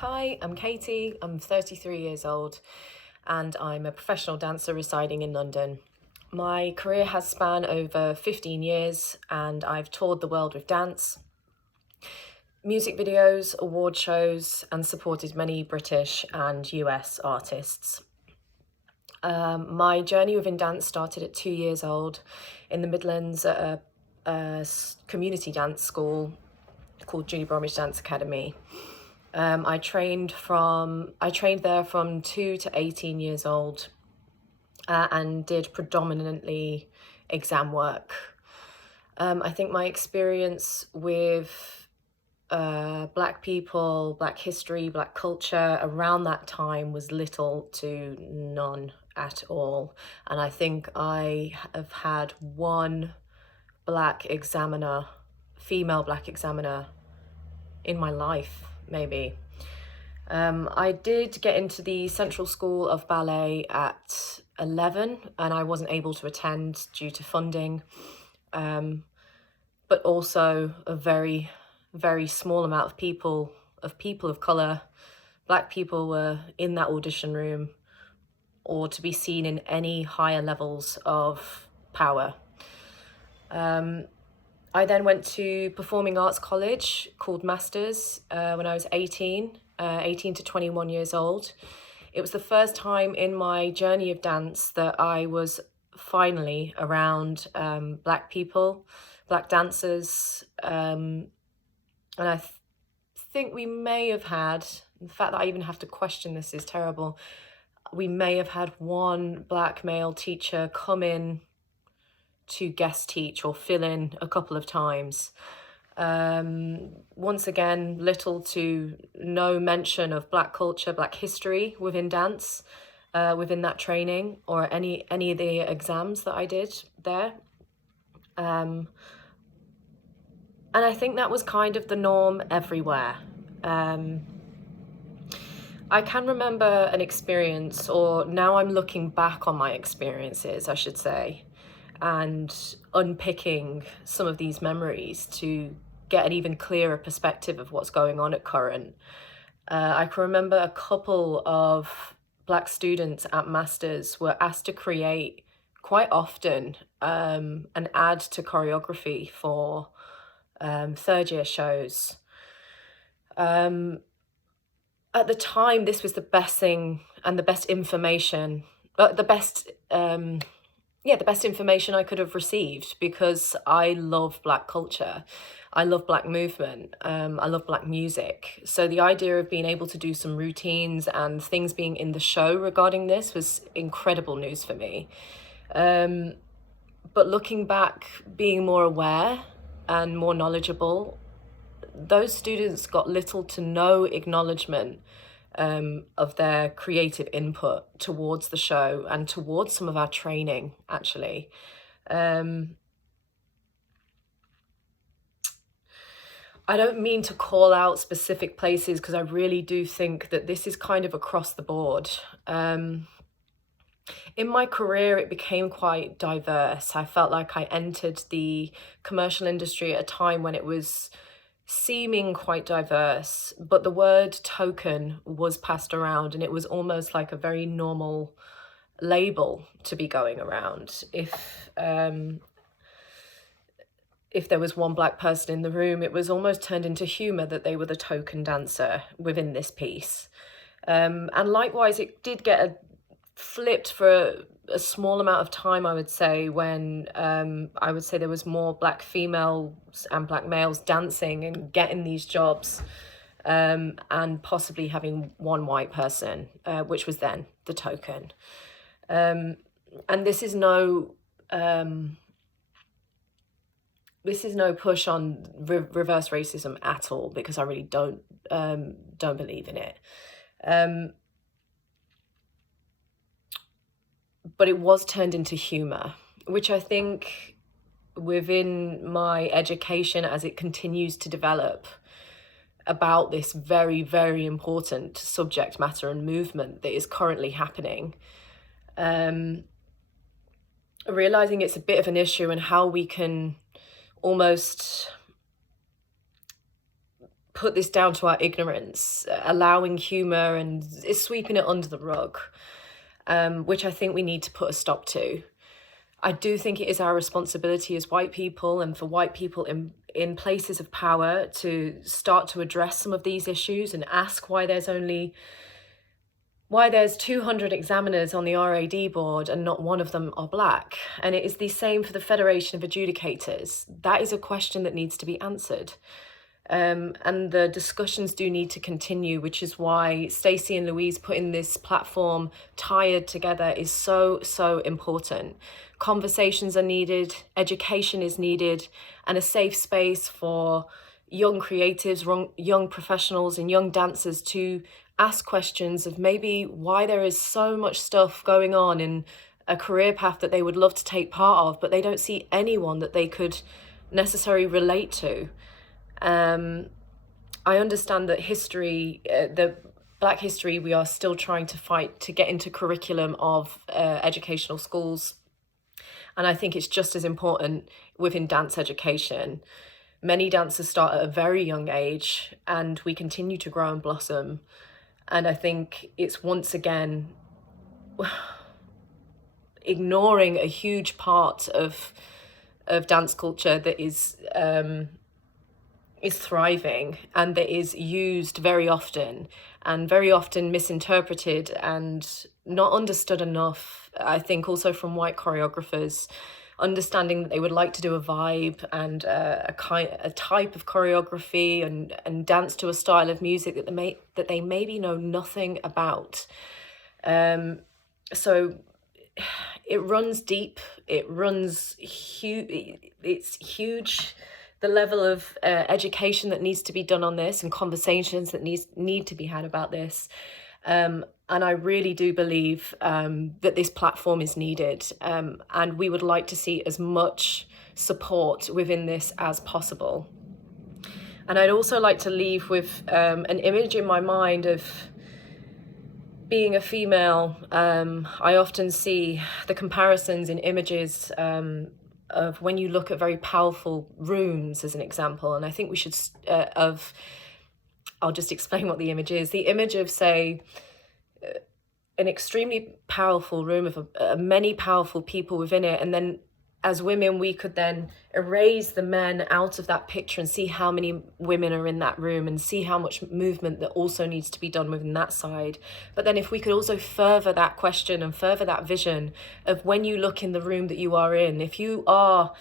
Hi, I'm Katie. I'm 33 years old and I'm a professional dancer residing in London. My career has spanned over 15 years and I've toured the world with dance, music videos, award shows, and supported many British and US artists. My journey within dance started at 2 years old in the Midlands at a community dance school called Julie Bromwich Dance Academy. I trained there from 2 to 18 years old and did predominantly exam work. I think my experience with Black people, Black history, Black culture around that time was little to none at all. And I think I have had one Black examiner, female Black examiner in my life, maybe. I did get into the Central School of Ballet at 11 and I wasn't able to attend due to funding, but also a very, very small amount of people of colour, Black people were in that audition room or to be seen in any higher levels of power. I then went to Performing Arts College called Masters when I was 18 to 21 years old. It was the first time in my journey of dance that I was finally around Black people, Black dancers, and I think we may have had, the fact that I even have to question this is terrible, we may have had one Black male teacher come in to guest teach or fill in a couple of times. Once again, little to no mention of Black culture, Black history within dance, within that training or any of the exams that I did there. And I think that was kind of the norm everywhere. I can remember an experience, or now I'm looking back on my experiences, I should say, and unpicking some of these memories to get an even clearer perspective of what's going on at current. I can remember a couple of Black students at Masters were asked to create quite often an ad to choreography for third year shows. At the time, this was the best thing and the best information, the best information I could have received, because I love Black culture. I love Black movement. I love Black music. So the idea of being able to do some routines and things being in the show regarding this was incredible news for me. But looking back, being more aware and more knowledgeable, those students got little to no acknowledgement of their creative input towards the show and towards some of our training, actually. I don't mean to call out specific places because I really do think that this is kind of across the board. In my career, it became quite diverse. I felt like I entered the commercial industry at a time when it was seeming quite diverse, but the word token was passed around and it was almost like a very normal label to be going around. If there was one Black person in the room, it was almost turned into humor that they were the token dancer within this piece. And likewise, it did get flipped for a small amount of time, I would say, when I would say there was more Black females and Black males dancing and getting these jobs, and possibly having one white person, which was then the token. And this is no push on reverse racism at all, because I really don't believe in it. But it was turned into humor, which I think within my education as it continues to develop about this very, very important subject matter and movement that is currently happening, realizing it's a bit of an issue and how we can almost put this down to our ignorance, allowing humour and sweeping it under the rug, which I think we need to put a stop to. I do think it is our responsibility as white people, and for white people in places of power, to start to address some of these issues and ask why there's 200 examiners on the RAD board and not one of them are black. And it is the same for the Federation of Adjudicators. That is a question that needs to be answered. And the discussions do need to continue, which is why Stacey and Louise putting this platform Tired together is so, so important. Conversations are needed, education is needed, and a safe space for young creatives, young professionals and young dancers to ask questions of maybe why there is so much stuff going on in a career path that they would love to take part of, but they don't see anyone that they could necessarily relate to. I understand that history, the Black history, we are still trying to fight to get into curriculum of educational schools. And I think it's just as important within dance education. Many dancers start at a very young age and we continue to grow and blossom. And I think it's once again ignoring a huge part of dance culture that is thriving and that is used very often misinterpreted and not understood enough. I think also from white choreographers, understanding that they would like to do a vibe and a type of choreography and dance to a style of music that they maybe know nothing about. So it runs deep. It runs huge. It's huge. The level of education that needs to be done on this and conversations that need to be had about this. And I really do believe that this platform is needed, and we would like to see as much support within this as possible. And I'd also like to leave with an image in my mind of being a female. I often see the comparisons in images of when you look at very powerful rooms, as an example. And I think we should, I'll just explain what the image is. The image of, say, an extremely powerful room of many powerful people within it, and then as women we could then erase the men out of that picture and see how many women are in that room and see how much movement that also needs to be done within that side. But then if we could also further that question and further that vision of when you look in the room that you are in, if you are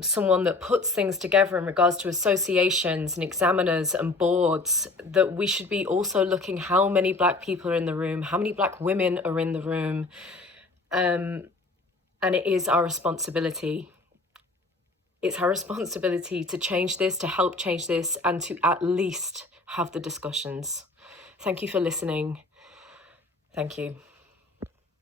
someone that puts things together in regards to associations and examiners and boards, that we should be also looking how many Black people are in the room, how many Black women are in the room. And it is our responsibility. It's our responsibility to change this, to help change this, and to at least have the discussions. Thank you for listening. Thank you.